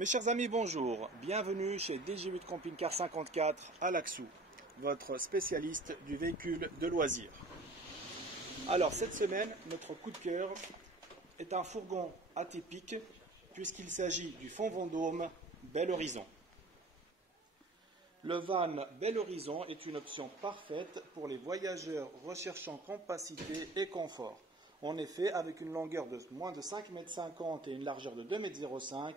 Mes chers amis, bonjour. Bienvenue chez DG8 Camping Car 54 à Laxou, votre spécialiste du véhicule de loisirs. Alors, cette semaine, notre coup de cœur est un fourgon atypique puisqu'il s'agit du Fonds Vendôme Bel Horizon. Le van Bel Horizon est une option parfaite pour les voyageurs recherchant compacité et confort. En effet, avec une longueur de moins de 5,50 m et une largeur de 2,05 m,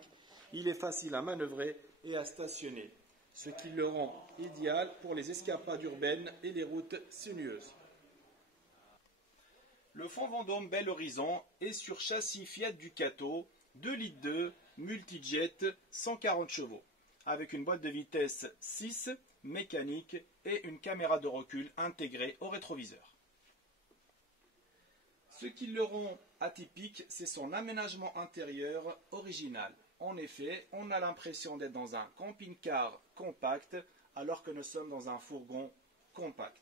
il est facile à manœuvrer et à stationner, ce qui le rend idéal pour les escapades urbaines et les routes sinueuses. Le Fonds Vendôme Bel Horizon est sur châssis Fiat Ducato 2,2 litres multijet 140 chevaux, avec une boîte de vitesse 6 mécanique et une caméra de recul intégrée au rétroviseur. Ce qui le rend atypique, c'est son aménagement intérieur original. En effet, on a l'impression d'être dans un camping-car compact alors que nous sommes dans un fourgon compact.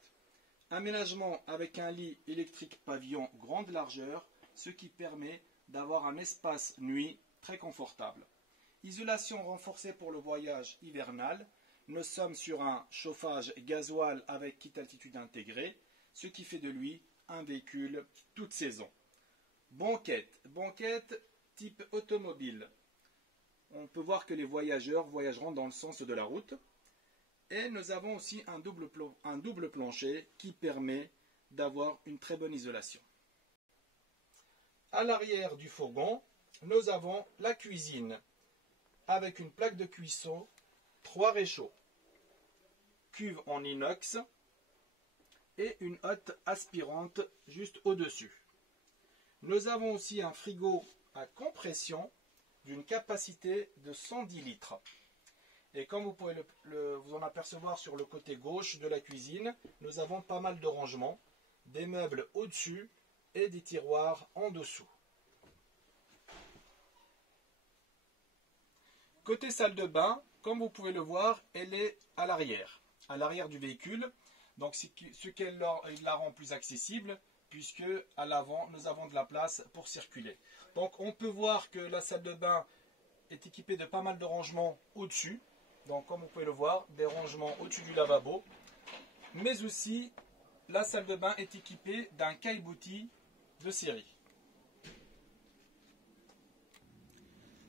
Aménagement avec un lit électrique pavillon grande largeur, ce qui permet d'avoir un espace nuit très confortable. Isolation renforcée pour le voyage hivernal. Nous sommes sur un chauffage gasoil avec kit altitude intégré, ce qui fait de lui un véhicule toute saison. Banquette type automobile. On peut voir que les voyageurs voyageront dans le sens de la route. Et nous avons aussi un double plancher qui permet d'avoir une très bonne isolation. À l'arrière du fourgon, nous avons la cuisine avec une plaque de cuisson, 3 réchauds, cuve en inox et une hotte aspirante juste au-dessus. Nous avons aussi un frigo à compression d'une capacité de 110 litres. Et comme vous pouvez vous en apercevoir sur le côté gauche de la cuisine, nous avons pas mal de rangements, des meubles au-dessus et des tiroirs en dessous. Côté salle de bain, comme vous pouvez le voir, elle est à l'arrière du véhicule. Donc ce qui la rend plus accessible, puisque à l'avant, nous avons de la place pour circuler. Donc on peut voir que la salle de bain est équipée de pas mal de rangements au-dessus. Donc comme vous pouvez le voir, des rangements au-dessus du lavabo. Mais aussi, la salle de bain est équipée d'un caillebotis de série.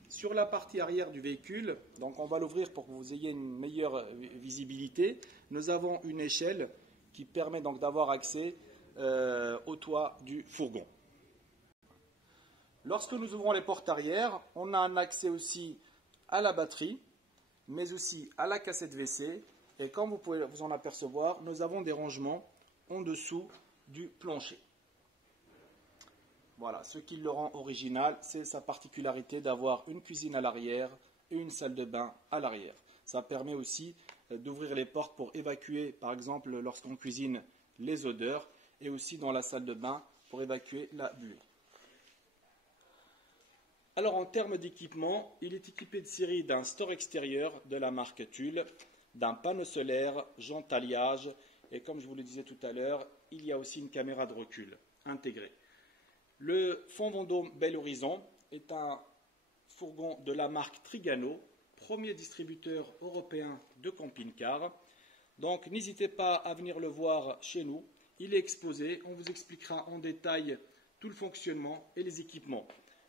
Sur la partie arrière du véhicule, donc on va l'ouvrir pour que vous ayez une meilleure visibilité, nous avons une échelle qui permet donc d'avoir accès au toit du fourgon. Lorsque nous ouvrons les portes arrière, on a un accès aussi à la batterie, mais aussi à la cassette WC. Et comme vous pouvez vous en apercevoir, nous avons des rangements en dessous du plancher. Voilà, ce qui le rend original, c'est sa particularité d'avoir une cuisine à l'arrière et une salle de bain à l'arrière. Ça permet aussi d'ouvrir les portes pour évacuer, par exemple, lorsqu'on cuisine, les odeurs, et aussi dans la salle de bain pour évacuer la buée. Alors en termes d'équipement, il est équipé de série d'un store extérieur de la marque Tulle, d'un panneau solaire, jantes alliage, et comme je vous le disais tout à l'heure, il y a aussi une caméra de recul intégrée. Le Fonds Vendôme Bel Horizon est un fourgon de la marque Trigano, premier distributeur européen de camping-car. Donc n'hésitez pas à venir le voir chez nous. Il est exposé, on vous expliquera en détail tout le fonctionnement et les équipements.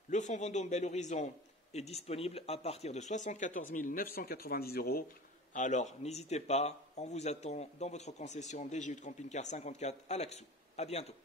Le Fonds Vendôme Bel Horizon est disponible à partir de 74 990 €. Alors n'hésitez pas, on vous attend dans votre concession DG8 Camping Car 54 à Laxou. À bientôt.